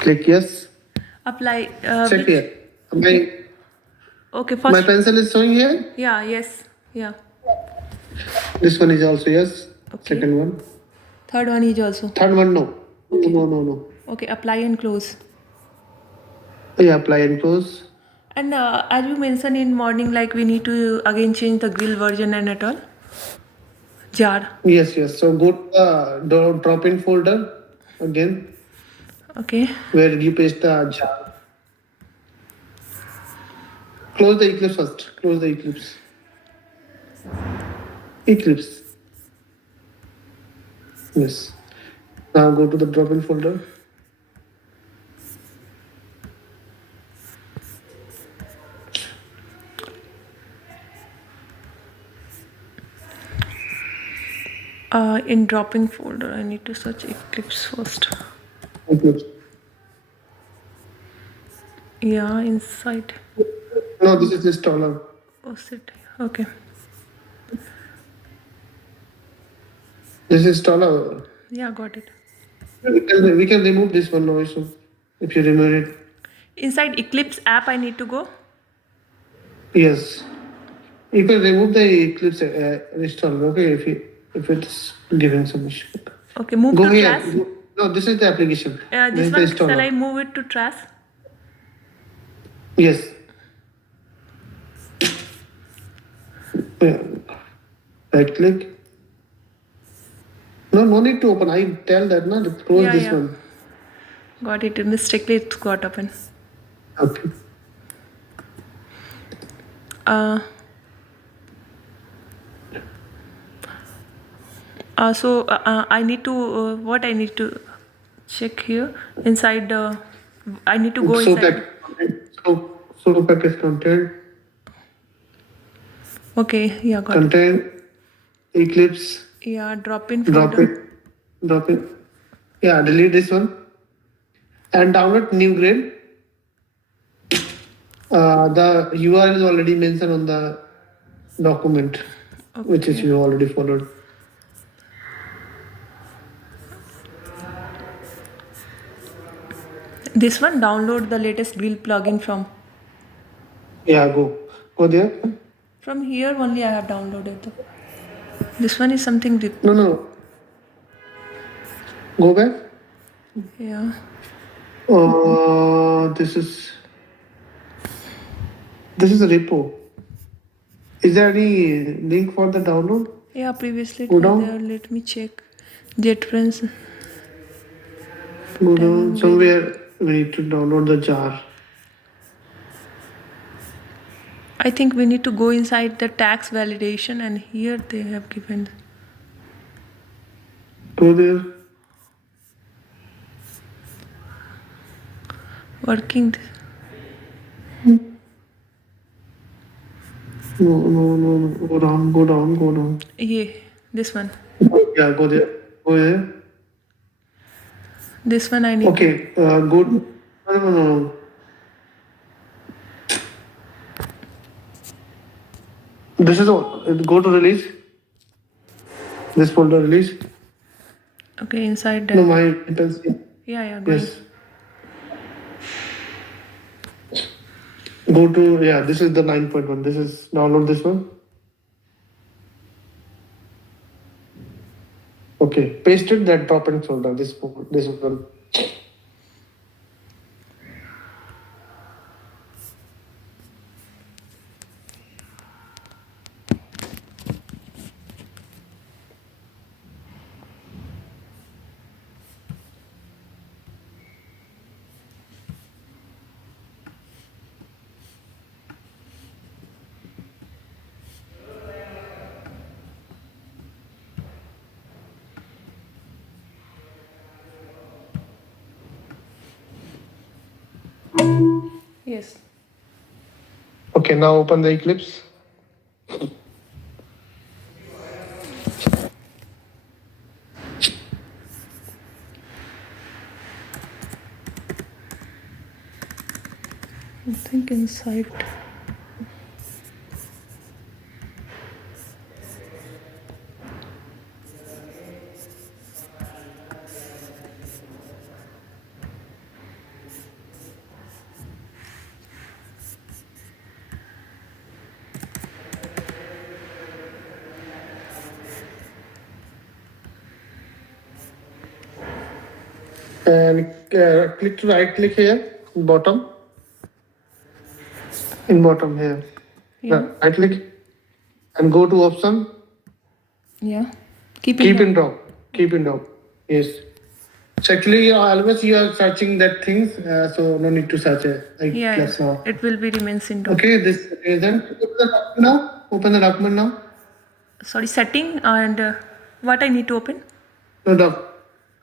Click yes. Apply. Check Which? here. My Okay, my first. pencil is showing here. Yeah, yes. Yeah. This one is also yes. Okay. Second one. Third one is also. Third one no. Okay. No. Okay, apply and close. Yeah, apply and close. And as you mentioned in morning, like we need to again change the grill version and at all. Jar. Yes. So go to the drop in folder again. Okay. Where did you paste the jar? Close the Eclipse first. Close the Eclipse. Eclipse. Yes. Now go to the drop in folder. In dropping folder, I need to search Eclipse first. Eclipse. Yeah, inside. No, this is installer. Oh, shit. Okay. This is installer. Yeah, got it. We can remove this one also if you remove it. Inside Eclipse app, I need to go. Yes. You can remove the Eclipse installer. Okay, if it's giving some issue. Okay, move Go to here. trash. No, this is the application. This is one, the installer. shall I move it to trash? Yes. Yeah. Right click. No need to open. I tell that now. Close this one. Got it. Mistakenly, it's got open. Okay. So I need to what I need to check here inside. I need to go inside. So package content. Okay. Yeah. Got content. Eclipse. Yeah. Drop in folder. Drop it. Yeah. Delete this one. And download new grade. The URL is already mentioned on the document, which is you already followed. This one, download the latest grill plugin from. Yeah, go there. From here only I have downloaded. This one is something. No. Go back. Yeah. This is a repo. Is there any link for the download? Yeah, previously Go down. there. Let me check. JetBrains. Go down. Somewhere we need to download the jar. I think we need to go inside the tax validation, and here they have given. Go there. Working. No. Go down. Yeah, this one. Yeah, go there. This one I need. Okay, go. No. This is all. Go to release. This folder release. Okay, inside that. No, my pencil. Yeah. Yes. Go to, this is the 9.1. This is, download this one. Okay, pasted that drop in folder, this one. Yes. Okay, now open the Eclipse. I think inside. And click to right click here, bottom. In bottom here. Yeah. Right click and go to option. Yeah. Keep Keep in in drop. Keep in drop. Yes. So actually, always you are searching that things, so no need to search it. Yeah, Plus yeah. now. It will be remains in. Okay, this is then open the document now. Open the document now. Sorry, setting and what I need to open? No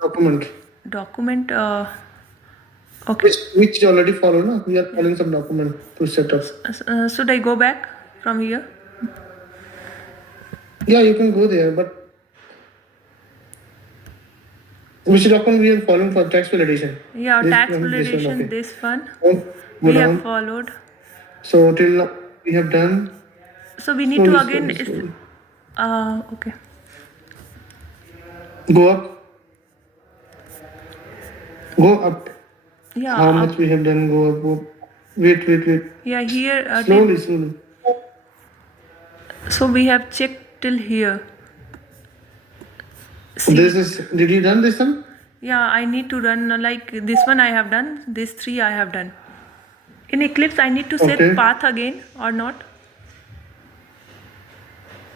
document. Document. Okay. Which you already follow, no? We are following some document to set up. Should I go back from here? Yeah, you can go there, but which document we are following for tax validation? Yeah, This tax one, this one, validation. okay. This one Go we down. have followed. So till now we have done. So we need to Slowly, again. slowly, slowly. Okay. Go up. Go up. Yeah. How much we have done? Go up. Go up. Wait. Yeah, here. Slowly. So we have checked till here. This is. Did you done this one? Yeah, I need to run like this one I have done. These 3 I have done. In Eclipse, I need to set Okay. path again or not?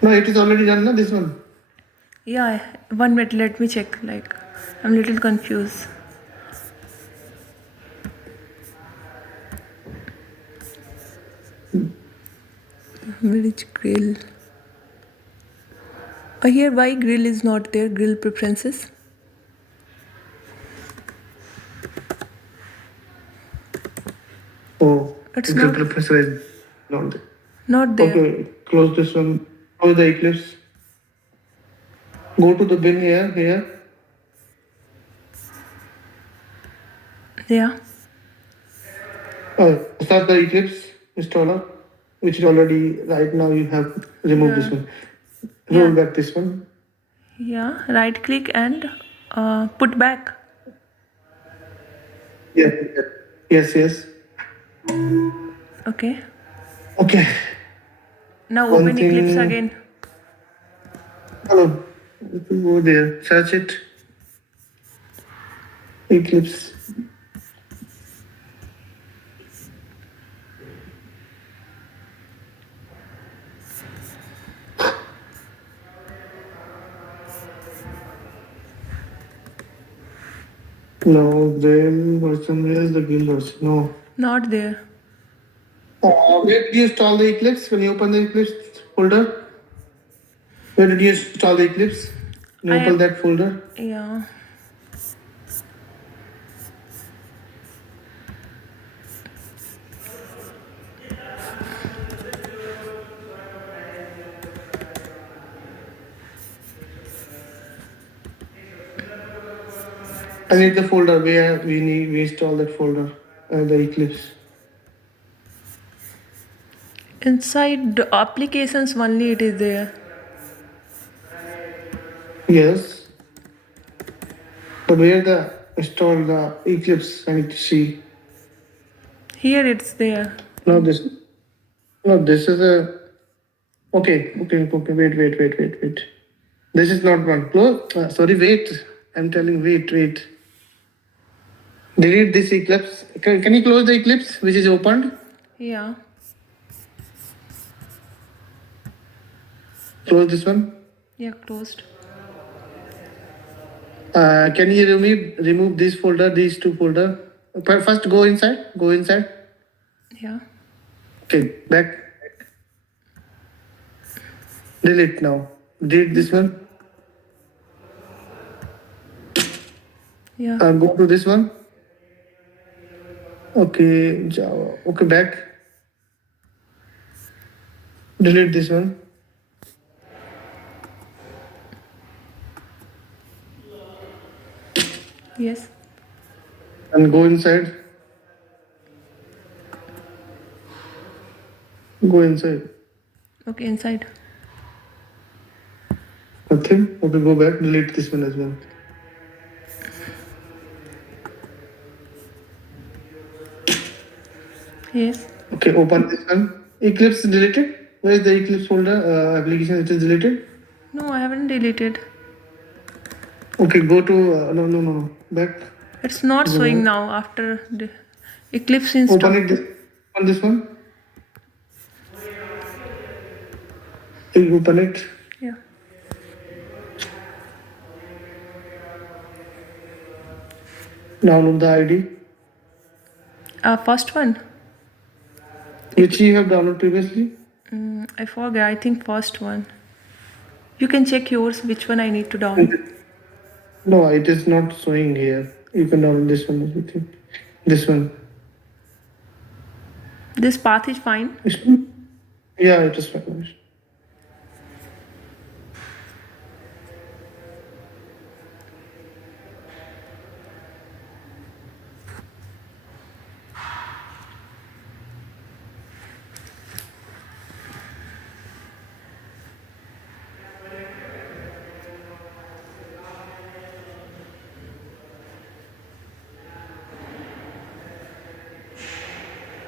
No, it is already done. No, this one. Yeah, 1 minute. Let me check. Like, I'm a little confused. Village grill. Here, why grill is not there? Grill preferences. Oh, It's grill not- preference is not there. Not there. Okay, close this one. Close the Eclipse. Go to the bin here. Yeah. Start the Eclipse installer, which is already right now you have removed this one. Roll back this one. Yeah. Right click and put back. Yes. Okay. Okay. Now One open Eclipse thing- again. Hello. Go there. Search it. Eclipse. No, then version where is the guild version? No. Not there. Where did you install the Eclipse? When you open the Eclipse folder? Where did you install the Eclipse? When you I open am- that folder? Yeah. I need the folder where we install that folder, the Eclipse. Inside the applications only it is there. Yes. But where the install the Eclipse? I need to see. Here it's there. No, this is a. Okay. Wait. This is not one. Close. Sorry, wait. I'm telling. Wait. Delete this Eclipse. Can you close the Eclipse which is opened? Yeah. Close this one. Yeah, closed. Can you remove this folder, these 2 folder? First go inside. Yeah. Okay, back. Delete now. Delete this one. Yeah. Go to this one. Okay, Java. Okay, back. Delete this one. Yes. And go inside. Okay, inside. Nothing. Okay, go back. Delete this one as well. Yes. Okay, open this one. Eclipse deleted. Where is the Eclipse folder? Application it is deleted. No, I haven't deleted. Okay, go to no. Back. It's not Go showing ahead. now after the Eclipse Open install. it on this one. You open it. Yeah. Download the ID First one. which you have downloaded previously. I forgot. I think first one. You can check yours. Which one I need to download? No, it is not showing here. You can download this one. I think. This one. This path is fine. This one? Yeah, it is fine.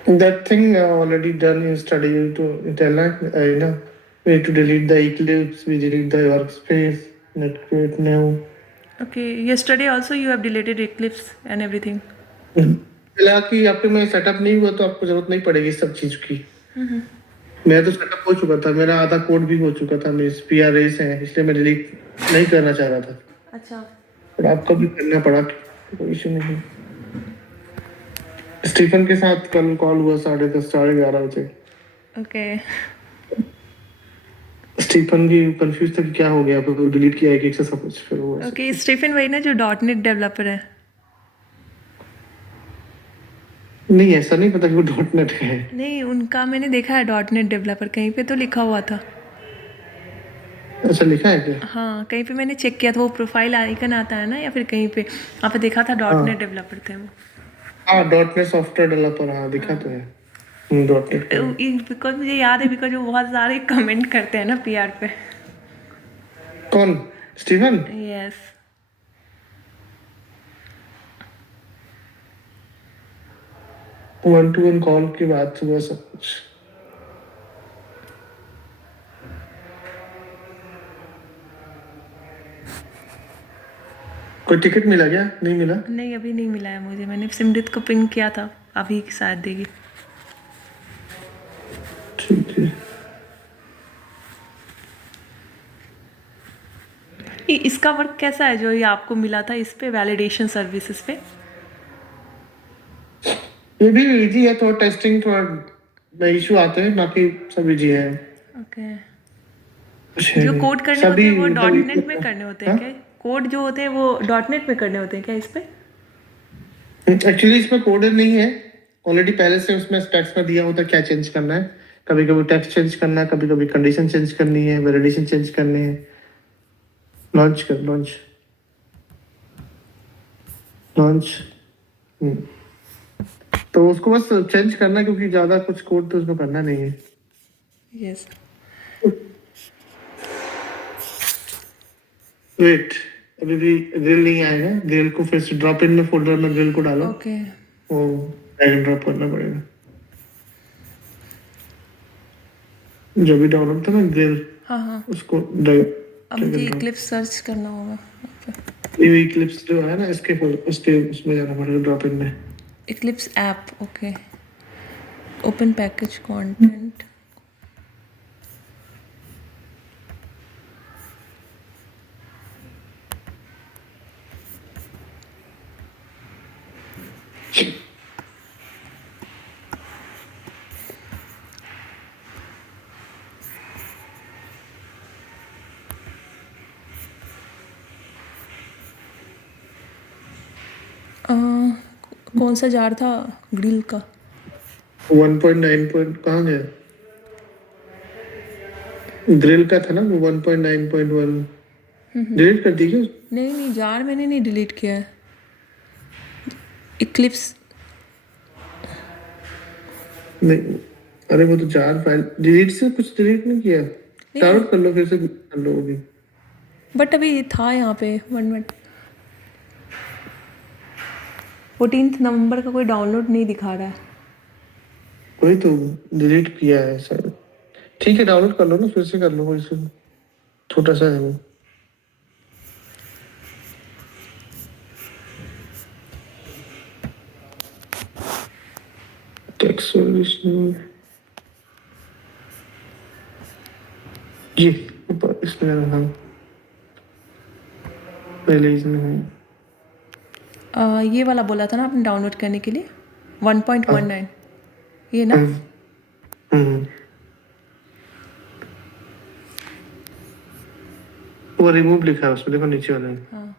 That thing already done in study to tell we need to delete the Eclipse, we delete the workspace, net create new. Okay. Yesterday also you have deleted Eclipse and everything. हालांकि आपके में setup नहीं हुआ तो आपको जरूरत नहीं पड़ेगी इस सब चीज की। मेरा तो सेटअप हो चुका था, मेरा आधा कोड भी हो चुका था, मेरे PR रेस है इसलिए मैं डिलीट नहीं करना चाह रहा था, अच्छा. पर आपको भी करना पड़ा, कोई इशू नहीं। स्टीफन के साथ कल कॉल हुआ 10:30 11:30 बजे। Okay. स्टीफन भी कंफ्यूज था कि क्या हो गया, फिर डिलीट किया एक से सब कुछ, फिर वो Okay. स्टीफन वही ना जो .NET डेवलपर है. नहीं, ऐसा नहीं पता कि वो .NET है। नहीं, उनका मैंने देखा है .NET डेवलपर, कहीं पे तो लिखा हुआ था. अच्छा, लिखा है क्या? हाँ, कहीं पे मैंने चेक किया था, वो प्रोफाइल आइकन आता है ना, या फिर कहीं पे वहाँ पे देखा था .NET डेवलपर थे वो. हाँ, .NET सॉफ्टवेयर डेवलपर, हाँ दिखा तो है। .NET का। बिकॉज मुझे याद है, बिकॉज वो बहुत सारे कमेंट करते हैं ना PR पे. कौन? Stephen? Yes. One two one call की बात हुआ सब कुछ। कोई टिकट मिला क्या? नहीं मिला। नहीं, अभी नहीं मिला है मुझे, मैंने सिमरत को पिंग किया था, अभी शायद देगी. ठीक है। इसका वर्क कैसा है जो ये आपको मिला था इस पे, वैलिडेशन सर्विसेज पे? ये भी इजी है, थोड़ा टेस्टिंग थोड़ा इशू आते हैं, बाकी सब इजी है। ओके. कुछ जो नहीं। कोड करने होते सभी हैं वो मतलब .NET में करने होते हैं हाँ? क्या? कोड जो होते हैं वो .NEट में करने होते हैं क्या इस पे? एक्चुअली इसमें कोडर नहीं है, ऑलरेडी पहले से उसमें स्पेक्स में दिया होता है क्या चेंज करना है। कभी कभी टेक्स्ट चेंज करना है, कभी कभी कंडीशन चेंज करनी है, वैलिडेशन चेंज करनी है। लॉन्च तो उसको बस चेंज करना है, क्योंकि ज्यादा कुछ कोड तो उसमें करना नहीं है। यस. वेट, अभी भी ग्रिल नहीं आएगा, ग्रिल को फिर से ड्रॉप इन में फोल्डर में ग्रिल को डालो, ओके. वो ड्रैग एंड ड्रॉप करना पड़ेगा। जो भी डाउनलोड था ना ग्रिल, हाँ, उसको ड्रैग अब मुझे इक्लिप्स सर्च करना होगा. ये इक्लिप्स जो है ना, इसके उसमें जाना पड़ेगा, ड्रॉप इन में। Eclipse app. Okay. Open package content. कौन सा जार था ग्रिल का? 1.9 कहाँ गया? ग्रिल का था ना वो 1.9.1, डिलीट कर दी क्या? नहीं, जार मैंने नहीं डिलीट किया है. इक्लिप्स. नहीं, अरे वो तो जार फाइल डिलीट से कुछ डिलीट नहीं किया, डाउनलोड कर लो फिर से कर लो अभी। बट अभी था यहाँ पे 1 मिनट. 14 नवंबर का कोई डाउनलोड नहीं दिखा रहा है. वही तो डिलीट किया है सर। ठीक है, डाउनलोड कर लो ना, फिर से कर लो, कोई इशू नहीं। छोटा सा है वो। टैक्स वैल्यूएशन जी ऊपर इसमें रहा पहले इसमें है ये वाला बोला था ना आपने डाउनलोड करने के लिए 1.19 ये ना। हम्म वो रिमूव लिखा है उसमें देखो नीचे वाले में। हाँ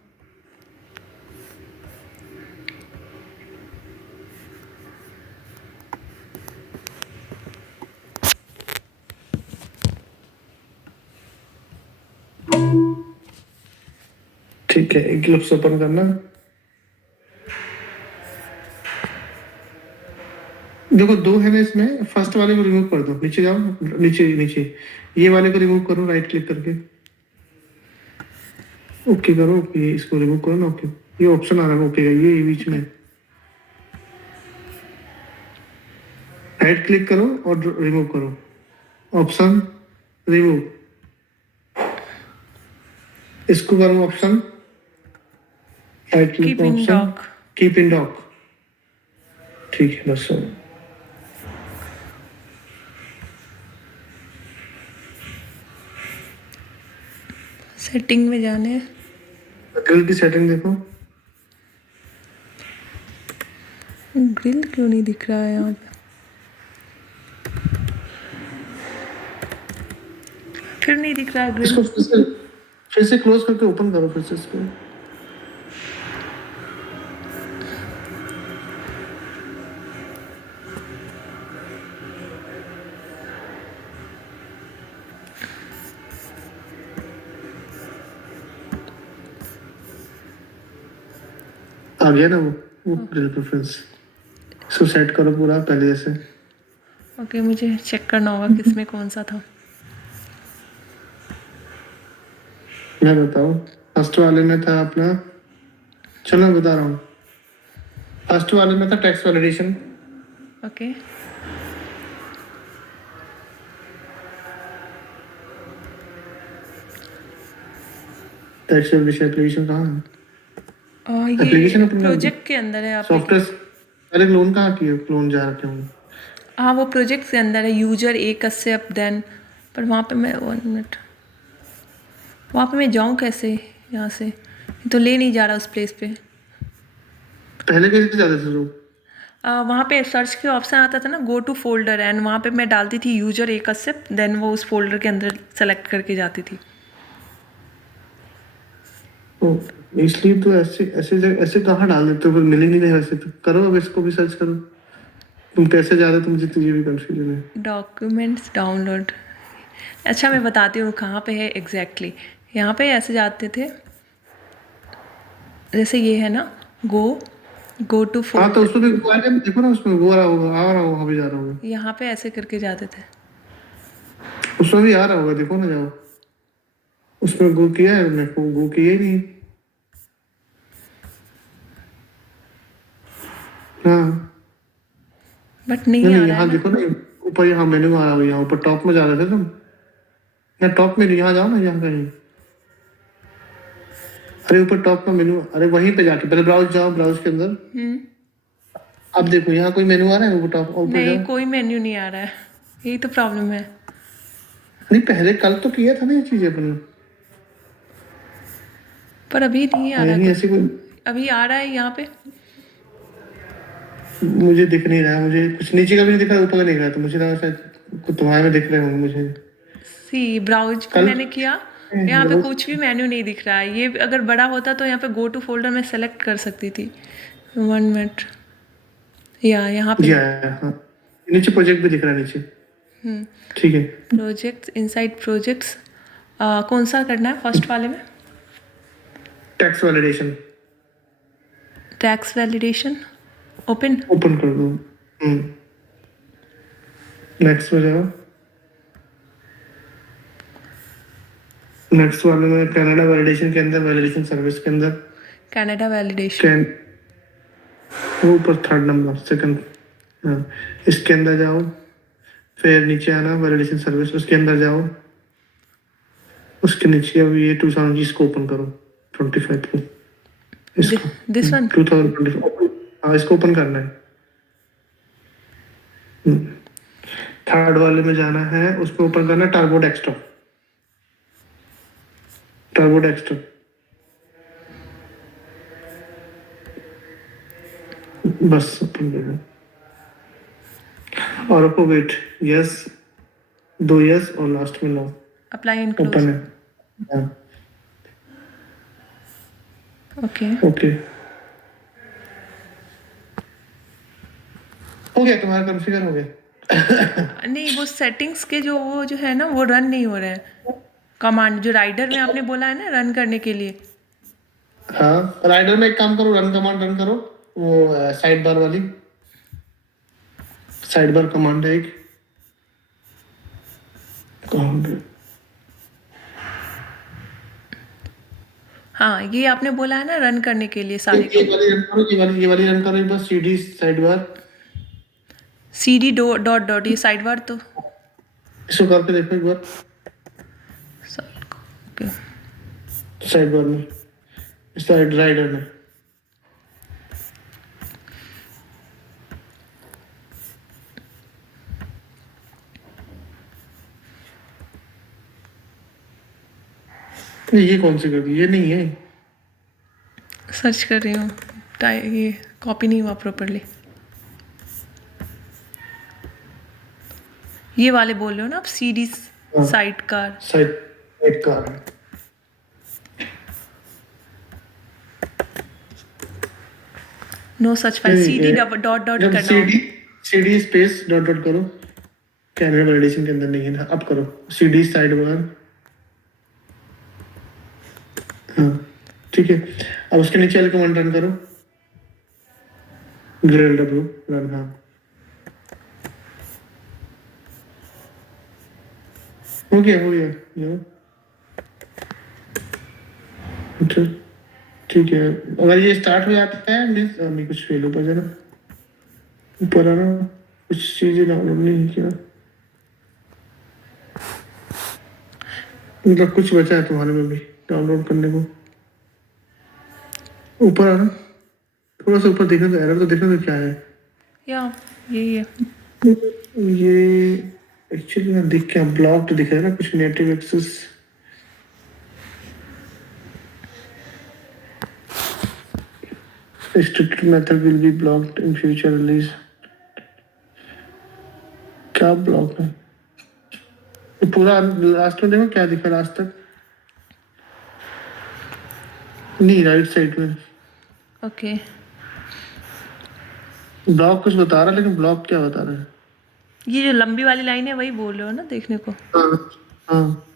ठीक है एक ग्लिप्स ओपन करना। देखो दो है ना इसमें फर्स्ट वाले को रिमूव कर दो नीचे जाओ नीचे नीचे ये वाले को रिमूव करो राइट क्लिक करके ओके करो ओके इसको रिमूव करो ना ओके ये ऑप्शन आ रहा है ओके का ये बीच में राइट क्लिक करो और रिमूव करो ऑप्शन रिमूव इसको करो option right click keep in option dock. Keep in dock ठीक है बस सेटिंग में जाने ग्रिल की सेटिंग देखो ग्रिल क्यों नहीं दिख रहा है यहाँ पे। फिर नहीं दिख रहा है ग्रिल। इसको फिर से क्लोज करके ओपन करो फिर से इसको आ गया ना वो ग्रिल प्रेफरेंस इसको सेट करो पूरा पहले जैसे ओके मुझे चेक करना होगा किसमें कौन सा था। मैं बताओ फर्स्ट वाले में था अपना चलो मैं बता रहा हूँ फर्स्ट वाले में था text validation okay text validation application कहाँ है ये एप्लीकेशन अपने प्रोजेक्ट के अंदर है आप। सॉफ्टवेयर अरे क्लोन कहाँ की है क्लोन जा रखे हूँ हाँ वो प्रोजेक्ट के अंदर है यूजर एक से अप देन पर वहाँ पे मैं 1 मिनट वहाँ पे मैं जाऊँ कैसे यहाँ से तो ले नहीं जा रहा उस प्लेस पे। पहले कैसे जाते थे लोग वहाँ पे सर्च के ऑप्शन आता था ना गो टू फोल्डर एंड वहाँ पे मैं डालती थी यूजर एक सिप देन वो उस फोल्डर के अंदर सेलेक्ट करके जाती थी। इसलिए तो ऐसे ऐसे ऐसे कहाँ डाल देते हो फिर मिल ही नहीं रहे वैसे तो करो अब इसको भी सर्च करो तुम कैसे जा रहे हो मुझे तो ये भी कंफ्यूजन है डॉक्यूमेंट्स डाउनलोड अच्छा मैं बताती हूँ कहाँ पे है एग्जैक्टली यहाँ पे ऐसे जाते थे जैसे ये है ना गो टू हाँ तो फोल्डर उसमें देखो ना उसमें वो आ रहा होगा अभी जा रहा होगा यहाँ पे ऐसे करके जाते थे। उसमें भी आ रहा होगा देखो ना जाओ उसमें गो किया है मेरे को गो किया ही नहीं हाँ बट नहीं नहीं आ रहा यहाँ है देखो ना ऊपर यहाँ मेनू आ रहा है यहाँ ऊपर टॉप में जा रहे थे तुम यहाँ टॉप में यहाँ जाओ ना यहाँ कहीं अरे ऊपर टॉप में मेनू अरे वहीं पे जाके पहले ब्राउज जाओ ब्राउज के अंदर अब देखो यहाँ कोई मेनू आ रहा है ऊपर टॉप ऊपर नहीं जाओ कोई मेन्यू नहीं आ रहा है यही तो प्रॉब्लम है। नहीं पहले कल तो किया था ना ये चीजें अपने पर अभी नहीं आ रहा नहीं है ऐसी कोई अभी आ रहा है यहाँ पे मुझे दिख नहीं रहा है मुझे कुछ नीचे का भी नहीं दिख रहा ऊपर का दिख रहा है तो मुझे लगा शायद तुम्हारे में दिख रहे होंगे मुझे सी ब्राउज पे कल मैंने किया यहाँ पे कुछ भी मेन्यू नहीं दिख रहा है। ये अगर बड़ा होता तो यहाँ पे गो टू फोल्डर में सेलेक्ट कर सकती थी 1 मिनट या यहाँ पे हाँ नीचे प्रोजेक्ट भी दिख रहा है नीचे ठीक है प्रोजेक्ट्स इनसाइड प्रोजेक्ट्स कौन सा करना है फर्स्ट वाले में tax validation tax validation open open कर दो नेक्स्ट में जाओ नेक्स्ट वाले में कनाडा वैलिडेशन के अंदर वैलिडेशन सर्विस के अंदर कनाडा वैलिडेशन वो ऊपर थर्ड नंबर सेकंड इसके अंदर जाओ फिर नीचे आना वैलिडेशन सर्विस उसके अंदर जाओ उसके नीचे अब ये 2000 इसको ओपन करो 25 को इसको दिस वन 2025 हाँ इसको ओपन करना है थर्ड वाले में जाना है, उसको ओपन करना टर्बो डेस्कटॉप, टर्बो डेस्कटॉप, बस ओपन करना और आपको वेट, यस, 2 यस और लास्ट में no, apply and close. Open है। हाँ, ओके ओके हो गया, तुम्हारा कॉन्फ़िगर हो गया। नहीं, वो सेटिंग्स के वो जो है ना, वो रन नहीं हो रहे हैं। कमांड जो राइडर में आपने बोला है ना रन करने के लिए, हाँ, राइडर में एक काम करो, रन कमांड रन करो, वो साइड बार वाली साइड बार कमांड है एक, कहाँ पे? हाँ ये आपने बोला है ना रन करने के लिए ये सारे ये वाली रन करो, ये वाली रन करो एक बार, CD side bar, CD dot dot, ये साइड बार तो इसको करके देखो एक बार, ओके। साइड बार में, साइड राइडर में। ये कौन सी कर दी, ये नहीं है। सर्च कर रही हूँ, ये कॉपी नहीं हुआ प्रॉपरली। ये वाले बोल रहे हो ना आप, CD हाँ। Side car. साइड कार है। No such file, CD dot dot करना CD CD space dot dot करो, कैनरा वैलिडेशन के अंदर नहीं है ना, अब करो सीडी साइड बार। हाँ ठीक है, अब उसके नीचे वाले कमांड रन करो, ग्रिल डब्ल्यू रन। हाँ हो गया ये अच्छा, ठीक है। अगर ये स्टार्ट हो जाता है मीन्स अभी कुछ फेल ऊपर जाना, ऊपर आना, कुछ चीजें डाउनलोड नहीं किया, मतलब कुछ बचा है तुम्हारे में भी डाउनलोड करने को। ऊपर आना, थोड़ा सा ऊपर देखना, तो एरर तो देखना, तो क्या है या यही है। ये एक्चुअली मैं देख के ब्लॉक्ड दिख रहा है ना कुछ, native access restricted method will be blocked in future release। क्या ब्लॉक है ये पूरा, लास्ट में देखो क्या दिखा लास्ट तक, नहीं राइट साइड में ओके ब्लॉक कुछ बता रहा है, लेकिन ब्लॉक क्या बता रहा है? ये जो लंबी वाली लाइन है वही बोल रहे हो ना देखने को, हाँ हाँ,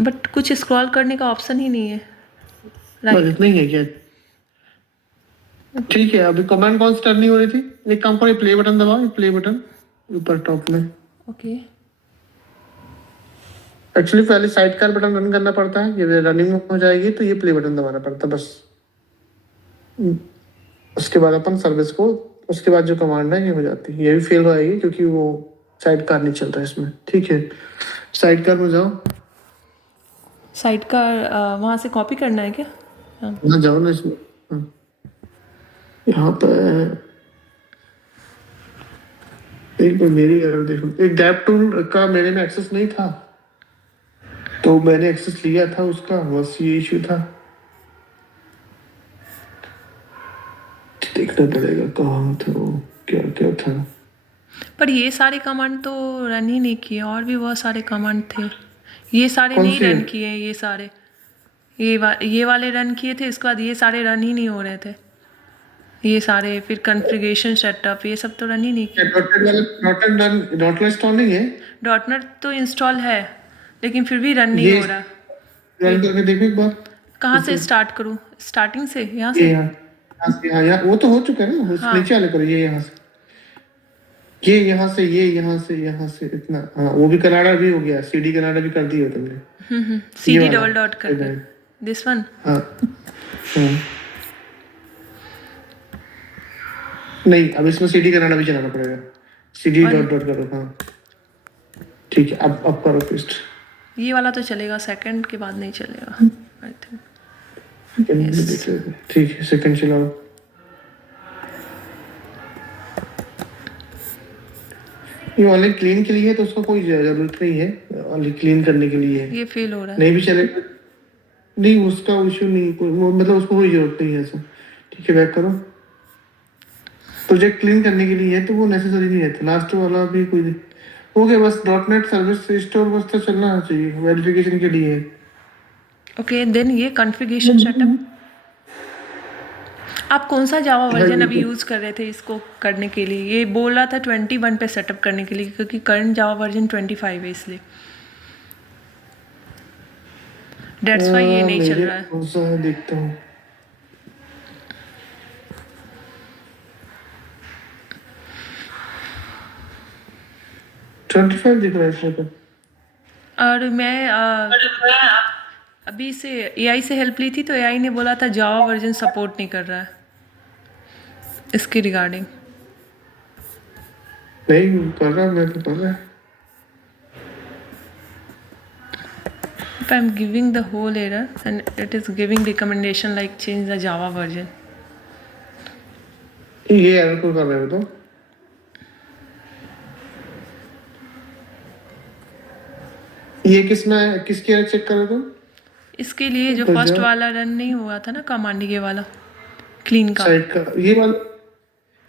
बट कुछ स्क्रॉल करने का ऑप्शन ही नहीं है। बस राइट, इतना ही है क्या? ठीक है, अभी कमांड कौन सी टर्न नहीं हो रही थी, एक काम करो, प्ले बटन दबाओ, प्ले बटन ऊपर टॉप में। ओके एक्चुअली पहले साइड कार बटन रन करना पड़ता है, ये रनिंग हो जाएगी तो ये प्ले बटन दबाना पड़ता है बस। उसके बाद अपन सर्विस को, उसके बाद जो कमांड है ये हो जाती है, ये भी फेल हो जाएगी क्योंकि वो साइड कार नहीं चल रहा है इसमें। ठीक है, साइड कार में जाओ, साइड का वहाँ से कॉपी करना है क्या? हाँ ना जाओ ना इसमें, हाँ। यहाँ पे एक बार मेरी एरर देखो, एक गैप टूल का मेरे में एक्सेस नहीं था, तो मैंने एक्सेस लिया था उसका, बस ये इशू था। देखना पड़ेगा कहाँ था वो, क्या क्या था। पर ये सारे कमांड तो रन ही नहीं किए, और भी बहुत सारे कमांड थे, ये सारे कौन नहीं से? रन किए, ये सारे ये वाले रन किए थे, इसके बाद ये सारे रन ही नहीं हो रहे थे, ये सारे। फिर कॉन्फ़िगरेशन सेटअप ये सब तो रन ही नहीं किए। डॉट इंस्टॉल नहीं है, डॉटनेट तो इंस्टॉल है लेकिन फिर भी रन नहीं ये हो रहा। रन करके देखो एक बार। कहाँ से स्टार्ट करूँ? स्टार्टिंग से, यहाँ ये से? यहाँ से, यहाँ वो तो हो चुका है ना, हाँ नीचे वाले करो, ये यहाँ से, ये यहाँ से, ये यहाँ से इतना, हाँ वो भी कनाडा भी हो गया, सीडी कनाडा भी कर दिया तुमने। CD वाला, डबल डॉट कर दे, दिस वन। हाँ हाँ, नहीं अब इसमें सीडी कनाडा भी चलाना पड़ेगा, सीडी डॉट डॉट करो। हाँ ठीक है, अब करो पेस्ट। ये वाला तो चलेगा, सेकंड के बाद नहीं चलेगा आई थिंक। ठीक है, सेकंड चलाओ। ये ऑनलाइन क्लीन के लिए है तो उसका कोई जरूरत नहीं है, ऑनलाइन क्लीन करने के लिए है। ये फेल हो रहा है। नहीं भी चलेगा, नहीं उसका इशू नहीं, मतलब उसको कोई जरूरत नहीं है ऐसा। ठीक है, बैक करो। प्रोजेक्ट क्लीन करने के लिए है तो वो नेसेसरी नहीं रहता। लास्ट वाला भी कोई हो गया, बस डॉट नेट सर्विस रिस्टोर बस तो चलना चाहिए, वेरिफिकेशन के लिए है। ओके, देन ये कॉन्फ़िगरेशन सेटअप, आप कौन सा जावा वर्जन अभी यूज़ कर रहे थे इसको करने के लिए? ये बोल रहा था 21 पे सेटअप करने के लिए, क्योंकि करंट जावा वर्जन 25 है, इसलिए डेट्स वाई ये नहीं चल मेरे रहा है। कौन सा है देखता हूँ। ट्वेंटी फाइव दिख रहा है इसमें तो। और मैं अभी से एआई से हेल्प ली थी, तो एआई ने बोला था जावा वर्जन सपोर्ट नहीं कर रहा है इसके रिगार्डिंग। नहीं कर रहा, मैं तो कर रहा है। If I'm giving the whole error and it is giving recommendation like change the Java version. ये एरर को कर रहे हो तो ये किसमें किसकी एरर चेक कर रहे हो तुम? इसके लिए जो तो फर्स्ट जो वाला रन नहीं हुआ था ना, कमांड ये वाला क्लीन का। साइड का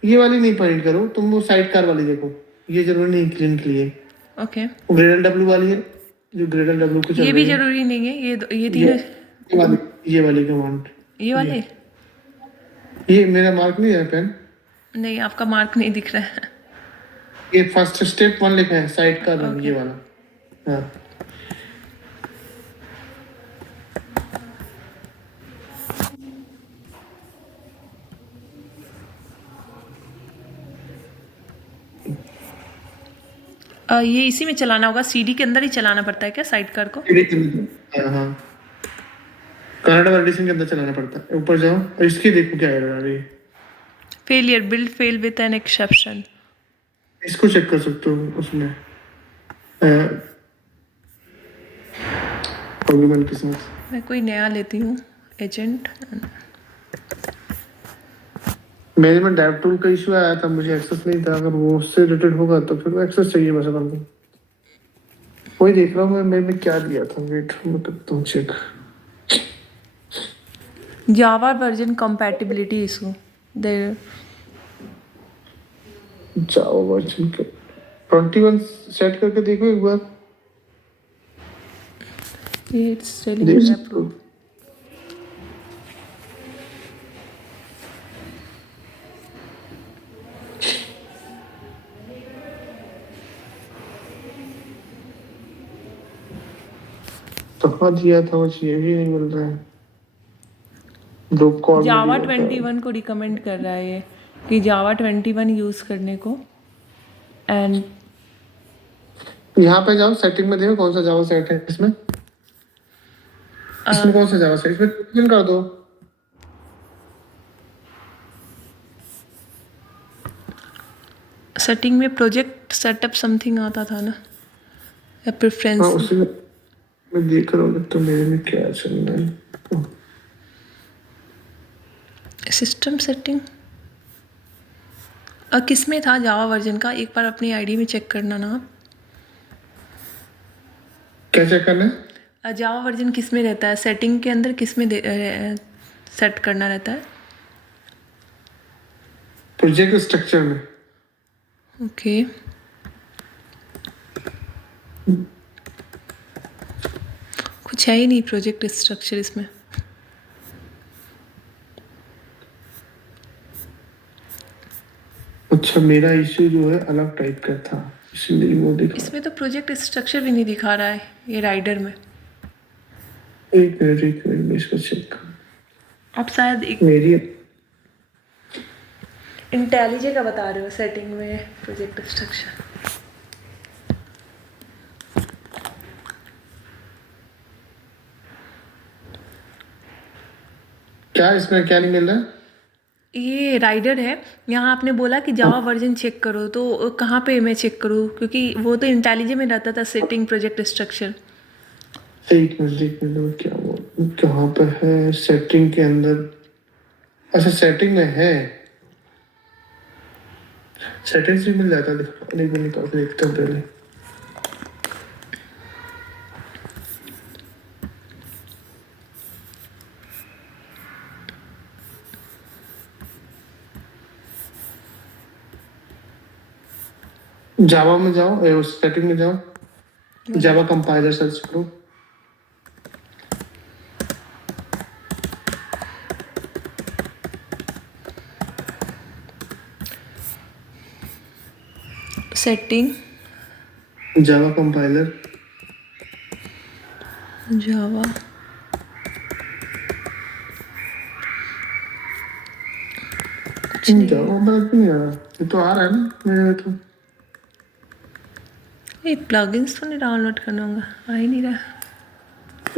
ये वाली नहीं पॉइंट करो तुम, वो साइड कार वाली देखो। ये जरूरी नहीं क्लीन के लिए। ओके, ग्रेडल डब्ल्यू वाली है, जो ग्रेडल डब्ल्यू को चल ये रही भी है। जरूरी नहीं है, ये ये तीनों, ये वाली कमांड, ये वाले ये मेरा मार्क नहीं है पेन। नहीं, आपका मार्क नहीं दिख रहा है। ये फर्स्ट स्टेप 1 लिखा है, साइड कार रन, Okay. ये वाला। हाँ ये इसी में चलाना होगा, सीडी के अंदर ही चलाना पड़ता है क्या साइड कार को? हाँ हाँ, कनाडा वैलिडेशन के अंदर चलाना पड़ता है। ऊपर जाओ और इसकी देखो क्या एरर आ रही है। Failure, build fail with an exception. इसको चेक कर सकते हो उसमें आर्गुमेंट के साथ। मैं कोई नया लेती हूँ एजेंट। मेरे में डेव टूल का इशू आया था, मुझे एक्सेस नहीं था। अगर वो उससे रिलेटेड होगा तो फिर एक्सेस चाहिए बस अपन को। वही देख रहा हूँ मैं, मैंने क्या दिया था, वेट मैं करता हूँ check. Java version compatibility issue there. Java version के 21 सेट करके देखो एक बार। इट्स टेलिंग देख मी सकते अप्रूव। हो। कहाँ दिया था मुझे, ये भी नहीं मिल रहा है। दो कॉल जावा 21 को रिकमेंड कर रहा है ये, कि जावा 21 यूज़ करने को। एंड यहाँ पे जाओ सेटिंग में देखो कौन सा जावा सेट है इसमें। इसमें कौन सा जावा सेट, इसमें क्लिक कर दो। सेटिंग में प्रोजेक्ट सेटअप समथिंग आता था ना, या हाँ प्रेफरेंस। उसी में मैं देख रहा हूँ तो मेरे में क्या चल रहा है। सिस्टम सेटिंग किस में था जावा वर्जन का? एक बार अपनी आईडी में चेक करना ना आप। क्या चेक करना है? जावा वर्जन किस में रहता है सेटिंग के अंदर, किस में सेट करना रहता है? प्रोजेक्ट स्ट्रक्चर में। ओके, कुछ है ही नहीं प्रोजेक्ट स्ट्रक्चर इसमें। अच्छा, मेरा इश्यू जो है अलग टाइप का था, इसलिए वो दिखा। इसमें तो प्रोजेक्ट स्ट्रक्चर भी नहीं दिखा रहा है ये राइडर में। एक मिनट मैं इसको चेक कर। आप शायद एक मेरी इंटेलिजे का बता रहे हो सेटिंग में प्रोजेक्ट स्ट्रक्चर। क्या इसमें क्या नहीं मिल रहा? ये राइडर है, यहाँ आपने बोला कि जावा वर्जन चेक करो, तो कहाँ पे मैं चेक करूँ? क्योंकि वो तो इंटेलिजे में रहता था सेटिंग प्रोजेक्ट स्ट्रक्चर। एक मिनट क्या वो कहाँ पे है सेटिंग के अंदर? अच्छा सेटिंग में है। सेटिंग्स भी मिल जाता है, नहीं भी निकाल के देखता हूँ पहले। जावा में जाओ, सेटिंग में जाओ, जावा कंपाइलर सर्च करो। सेटिंग, जावा कंपाइलर, जावा, कुछ नहीं जावा में नहीं आ रहा, ये तो आ रहा है ना मेरे तो। ये प्लगइन्स तो नहीं डाउनलोड करना होगा, आ ही नहीं रहा।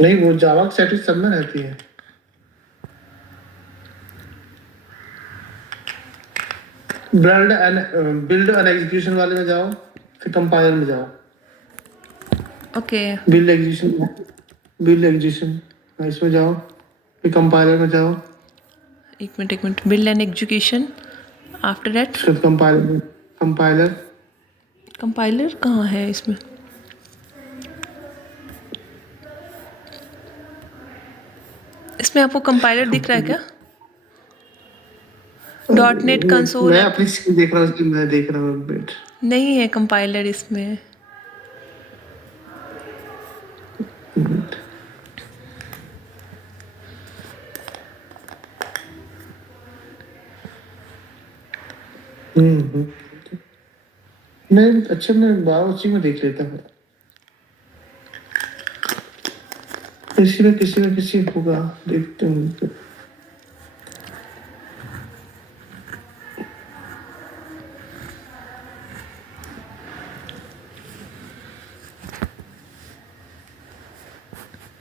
नहीं, वो जावा की सेटिंग सब में रहती है। बिल्ड एंड एग्जीक्यूशन वाले में जाओ, फिर कंपाइलर में जाओ। ओके, बिल्ड एग्जीक्यूशन इसमें जाओ, फिर कंपाइलर में जाओ, एक minute, build and execution, after that फिर कंपाइलर कंपाइलर कहाँ है इसमें? इसमें आपको कंपाइलर दिख रहा है क्या? .NET कंसोल मैं है, अपनी स्क्रीन देख रहा हूँ, इसलिए मैं देख रहा हूँ वेट। नहीं है कंपाइलर इसमें। नहीं, अच्छा, मैं उसी में देख लेता हूँ। किसी होगा, देखते हैं। तो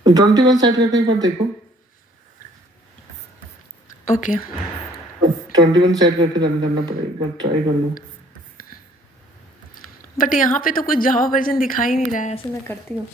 21 सेट करके एक बार देखो। ओके, 21 सेट करके रन करना पड़ेगा, एक बार ट्राई कर लो। बट यहाँ पे तो कुछ जावा वर्जन दिखाई नहीं रहा है, ऐसे मैं करती हूँ।